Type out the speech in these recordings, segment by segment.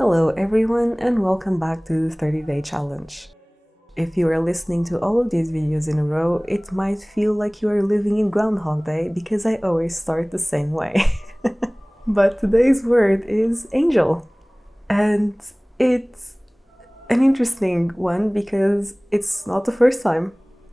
Hello everyone and welcome back to the 30-day challenge. If you are listening to all of these videos in a row, it might feel like you are living in Groundhog Day because I always start the same way. But today's word is angel. And it's an interesting one because it's not the first time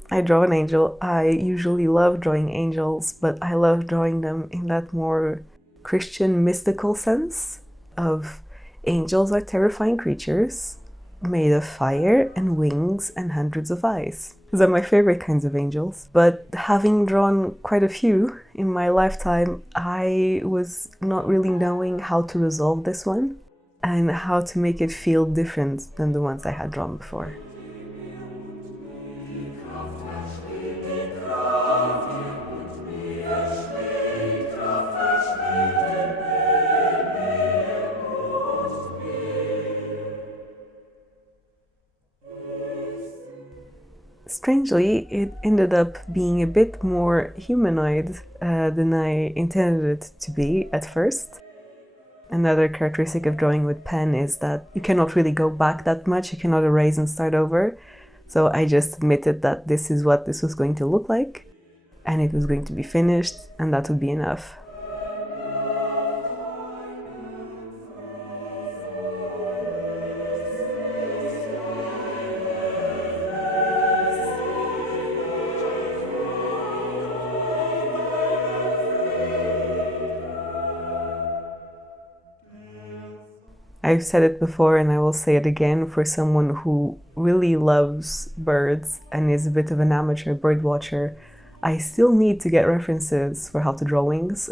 I draw an angel. I usually love drawing angels, but I love drawing them in that more Christian mystical sense of angels are terrifying creatures made of fire and wings and hundreds of eyes. Those are my favorite kinds of angels. But having drawn quite a few in my lifetime, I was not really knowing how to resolve this one and how to make it feel different than the ones I had drawn before. Strangely, it ended up being a bit more humanoid than I intended it to be at first. Another characteristic of drawing with pen is that you cannot really go back that much, you cannot erase and start over. So I just admitted that this is what this was going to look like, and it was going to be finished, and that would be enough. I've said it before and I will say it again, for someone who really loves birds and is a bit of an amateur bird watcher, I still need to get references for how to draw wings.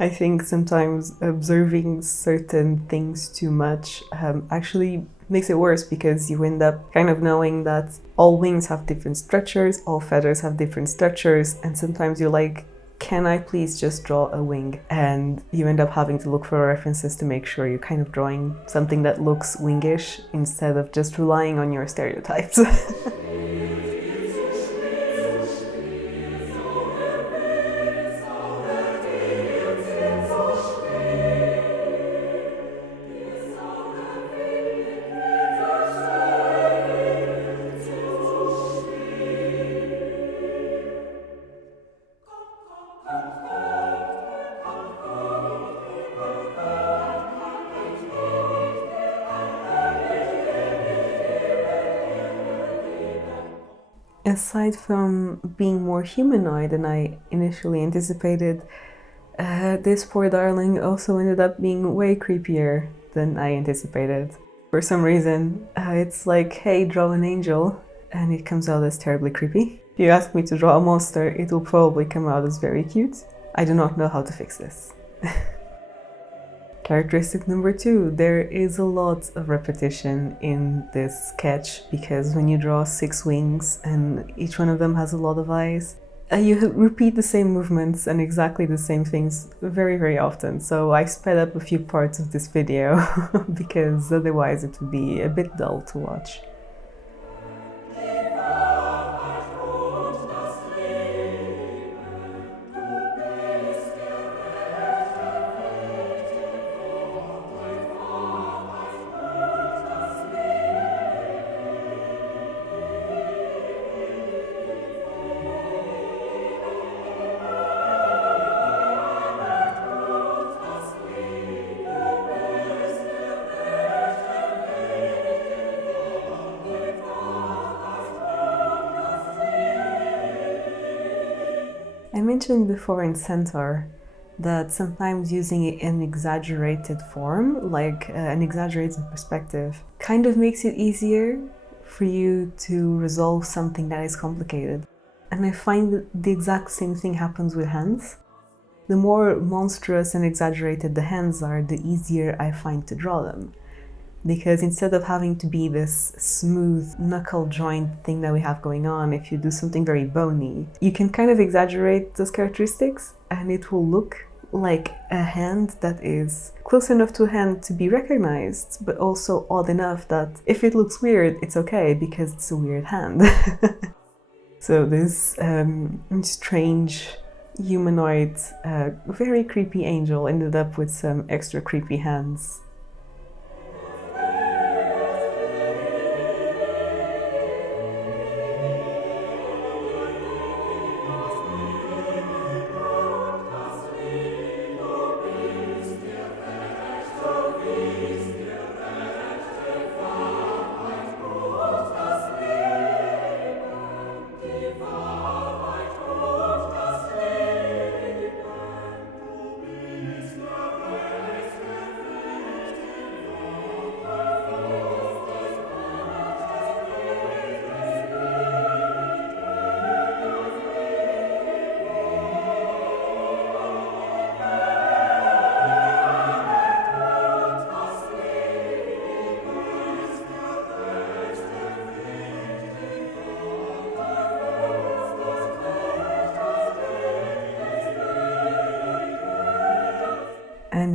I think sometimes observing certain things too much actually makes it worse, because you end up kind of knowing that all wings have different structures, all feathers have different structures, and sometimes you're like, can I please just draw a wing? And you end up having to look for references to make sure you're kind of drawing something that looks wingish instead of just relying on your stereotypes. Aside from being more humanoid than I initially anticipated, this poor darling also ended up being way creepier than I anticipated. For some reason, it's like, hey, draw an angel, and it comes out as terribly creepy. If you ask me to draw a monster, it will probably come out as very cute. I do not know how to fix this. Characteristic number 2, there is a lot of repetition in this sketch, because when you draw 6 wings and each one of them has a lot of eyes, you repeat the same movements and exactly the same things very often. So I sped up a few parts of this video because otherwise it would be a bit dull to watch. I mentioned before in Centaur that sometimes using an exaggerated form, like an exaggerated perspective, kind of makes it easier for you to resolve something that is complicated. And I find that the exact same thing happens with hands. The more monstrous and exaggerated the hands are, the easier I find to draw them. Because instead of having to be this smooth knuckle joint thing that we have going on, if you do something very bony, you can kind of exaggerate those characteristics and it will look like a hand that is close enough to a hand to be recognized, but also odd enough that if it looks weird, it's okay because it's a weird hand. So this strange humanoid, very creepy angel ended up with some extra creepy hands.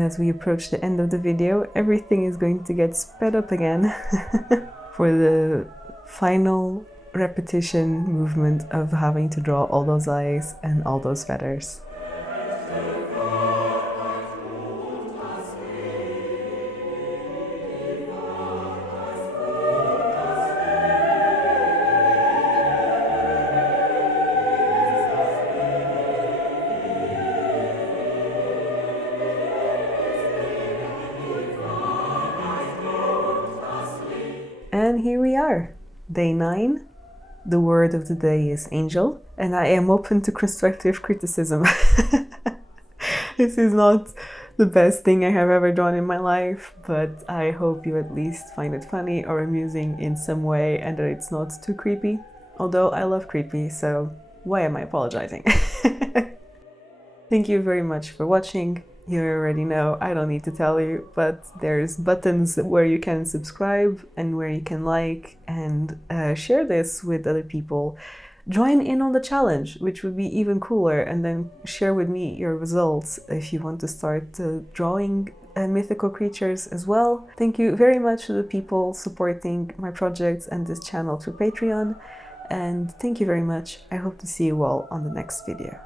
as we approach the end of the video, everything is going to get sped up again for the final repetition movement of having to draw all those eyes and all those feathers. And here we are, day 9. The word of the day is angel, and I am open to constructive criticism. This is not the best thing I have ever done in my life, but I hope you at least find it funny or amusing in some way and that it's not too creepy. Although I love creepy, so why am I apologizing? Thank you very much for watching. You already know, I don't need to tell you, but there's buttons where you can subscribe and where you can like and share this with other people. Join in on the challenge, which would be even cooler, and then share with me your results if you want to start drawing mythical creatures as well. Thank you very much to the people supporting my projects and this channel through Patreon, and thank you very much. I hope to see you all on the next video.